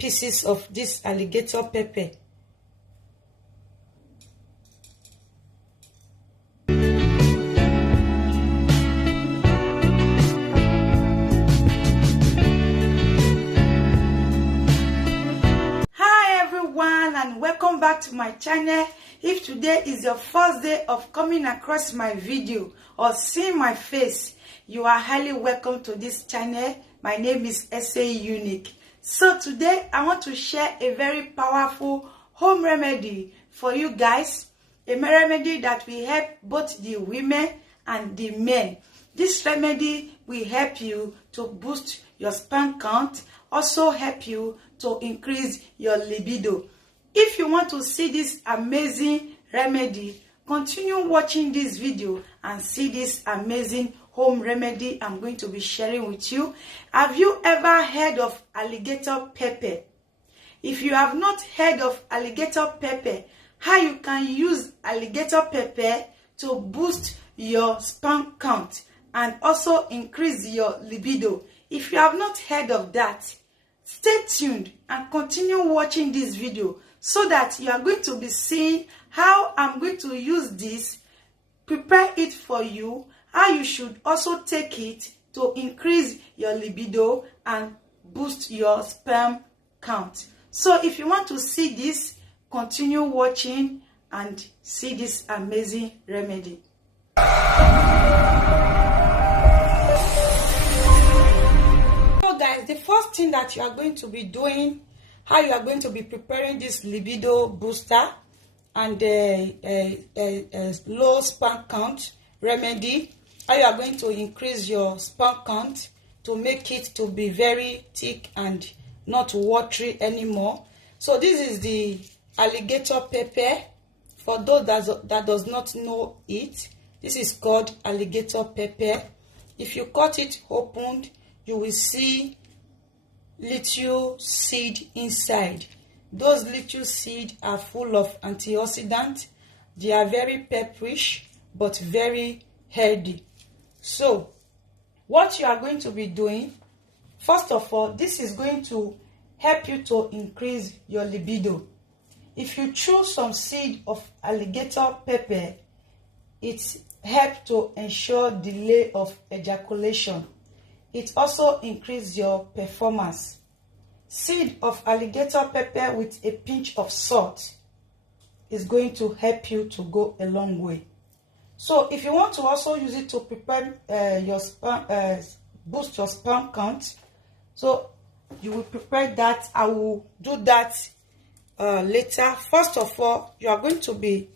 pieces of this alligator pepper. Hi everyone, and welcome back to my channel. If today is your first day of coming across my video or seeing my face, you are highly welcome to this channel. My name is SA Unique. So today I want to share a very powerful home remedy for you guys. A remedy that will help both the women and the men. This remedy will help you to boost your sperm count, also help you to increase your libido. If you want to see this amazing remedy, continue watching this video and see this amazing home remedy I'm going to be sharing with you. Have you ever heard of alligator pepper? If you have not heard of alligator pepper, how you can use alligator pepper to boost your sperm count and also increase your libido. If you have not heard of that, stay tuned and continue watching this video so that you are going to be seeing how I'm going to use this, prepare it for you, how you should also take it to increase your libido and boost your sperm count. So if you want to see this, continue watching and see this amazing remedy. So guys, the first thing that you are going to be doing, how you are going to be preparing this libido booster and low sperm count remedy, how you are going to increase your sperm count to make it to be very thick and not watery anymore. So this is the alligator pepper. For those that does not know it, this is called alligator pepper. If you cut it open, you will see little seed inside. Those little seeds are full of antioxidants. They are very pepperish but very healthy. So what you are going to be doing, first of all, this is going to help you to increase your libido. If you chew some seed of alligator pepper, it helps to ensure delay of ejaculation. It also increases your performance. Seed of alligator pepper with a pinch of salt is going to help you to go a long way. So if you want to also use it to prepare your sperm, boost your sperm count, so you will prepare that. I will do that later. First of all, you are going to be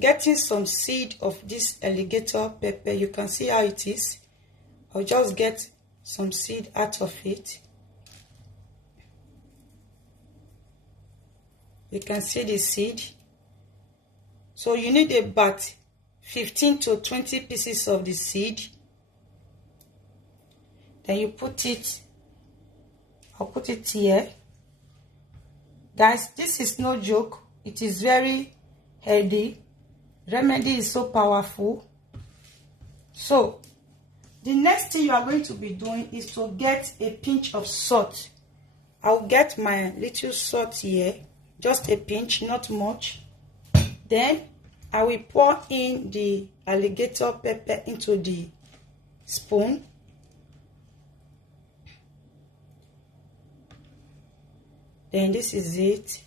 getting some seed of this alligator pepper. You can see how it is. I'll just get some seed out of it. You can see the seed. So you need about 15 to 20 pieces of the seed. Then you put it, I'll put it here. Guys, this is no joke. It is very healthy. Remedy is so powerful. So the next thing you are going to be doing is to get a pinch of salt. I'll get my little salt here, just a pinch, not much. Then I will pour in the alligator pepper into the spoon. Then this is it.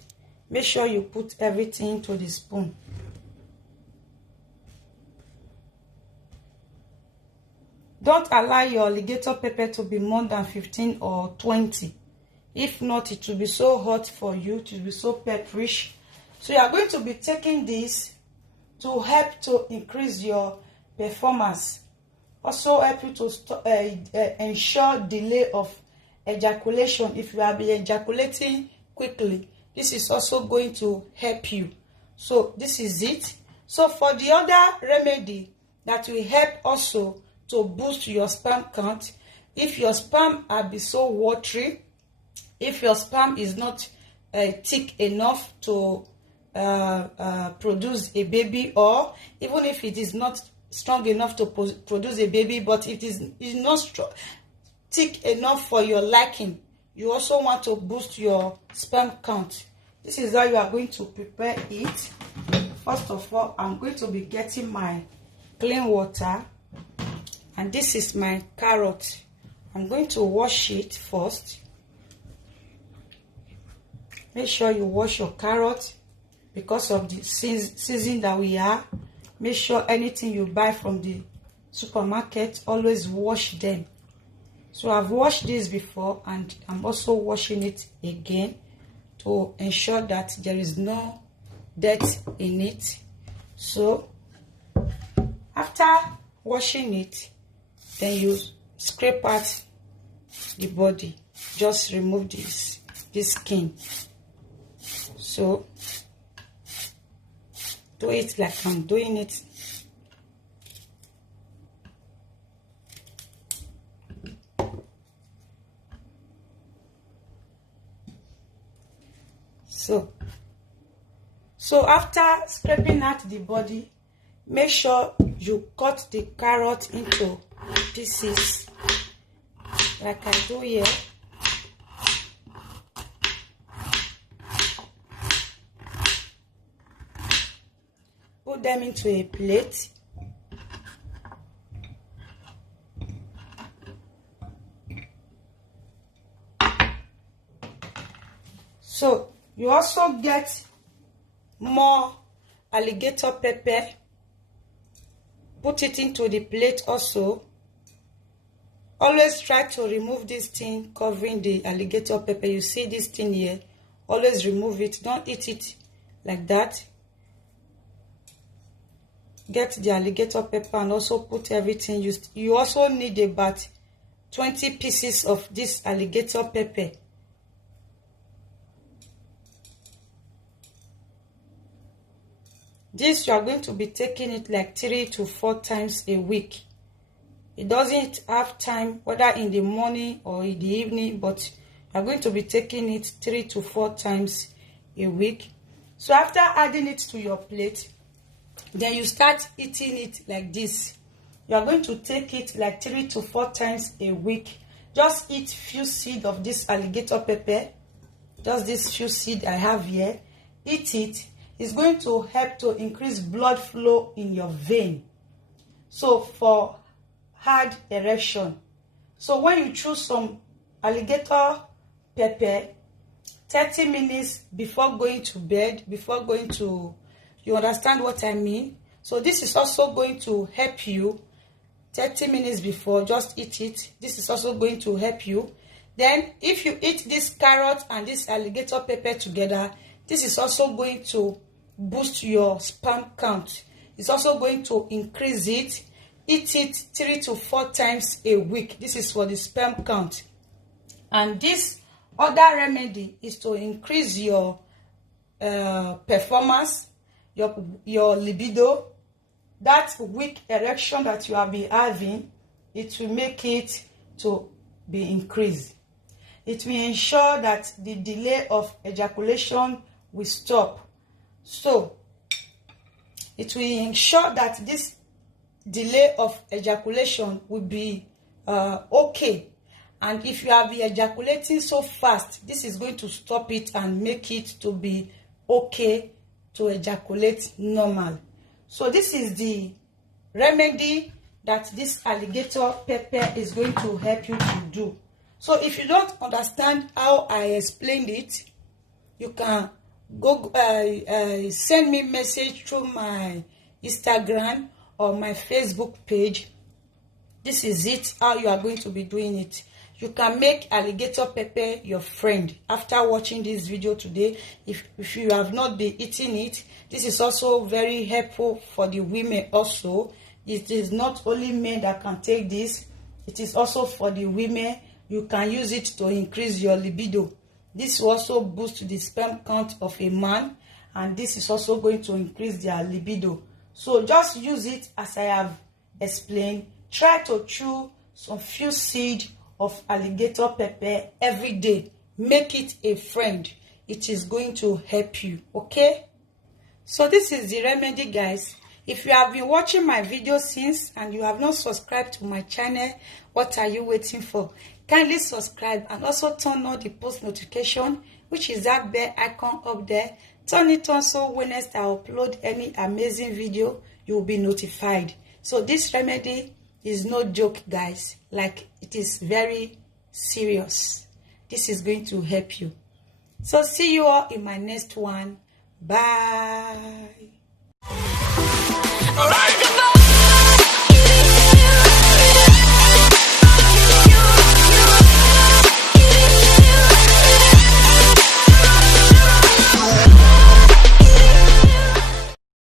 Make sure you put everything into the spoon. Don't allow your alligator pepper to be more than 15 or 20. If not, it will be so hot for you, it will be so pepperish. So you are going to be taking this to help to increase your performance. Also help you to ensure delay of ejaculation. If you are ejaculating quickly, this is also going to help you. So this is it. So for the other remedy that will help also to boost your sperm count, if your sperm are be so watery, if your sperm is not thick enough to produce a baby, or even if it is not strong enough to produce a baby, but it is not thick enough for your liking, you also want to boost your sperm count. This is how you are going to prepare it. First of all, I'm going to be getting my clean water, and this is my carrot. I'm going to wash it first. Make sure you wash your carrot because of the season that we are. Make sure anything you buy from the supermarket, always wash them. So I've washed this before, and I'm also washing it again to ensure that there is no dirt in it. So after washing it, then you scrape out the body. Just remove this skin. So do it like I'm doing it. So after scraping out the body, make sure you cut the carrot into pieces like I do here. Put them into a plate. So you also get more alligator pepper. Put it into the plate also. Always try to remove this thing covering the alligator pepper. You see this thing here, always remove it. Don't eat it like that. Get the alligator pepper and also put everything used. You also need about 20 pieces of this alligator pepper. This you are going to be taking it like 3 to 4 times a week. It doesn't have time whether in the morning or in the evening, but you are going to be taking it 3 to 4 times a week. So after adding it to your plate, then you start eating it like this. You are going to take it like 3 to 4 times a week. Just eat few seeds of this alligator pepper. Just this few seeds I have here. Eat it. It's going to help to increase blood flow in your vein. So for hard erection. So when you choose some alligator pepper, 30 minutes before going to bed, you understand what I mean? So this is also going to help you. 30 minutes before, just eat it. This is also going to help you. Then if you eat this carrot and this alligator pepper together, this is also going to boost your sperm count. It's also going to increase it. Eat it 3 to 4 times a week. This is for the sperm count. And this other remedy is to increase your performance, your libido. That weak erection that you have been having, it will make it to be increased. It will ensure that the delay of ejaculation will stop. So it will ensure that this delay of ejaculation will be okay. And if you have been ejaculating so fast, this is going to stop it and make it to be okay to ejaculate normal. So this is the remedy that this alligator pepper is going to help you to do. So if you don't understand how I explained it, you can go send me message through my Instagram or my Facebook page. This is it, how you are going to be doing it. You can make alligator pepper your friend after watching this video today. If you have not been eating it, this is also very helpful for the women also. It is not only men that can take this, it is also for the women. You can use it to increase your libido. This will also boost the sperm count of a man, and this is also going to increase their libido. So just use it as I have explained. Try to chew some few seeds of alligator pepper every day. Make it a friend. It is going to help you, okay? So this is the remedy, guys. If you have been watching my video since and you have not subscribed to my channel, what are you waiting for? Kindly subscribe and also turn on the post notification, which is that bell icon up there. Turn it on so whenever I upload any amazing video, you will be notified. So this remedy is no joke, guys. Like, it is very serious. This is going to help you. So see you all in my next one. Bye.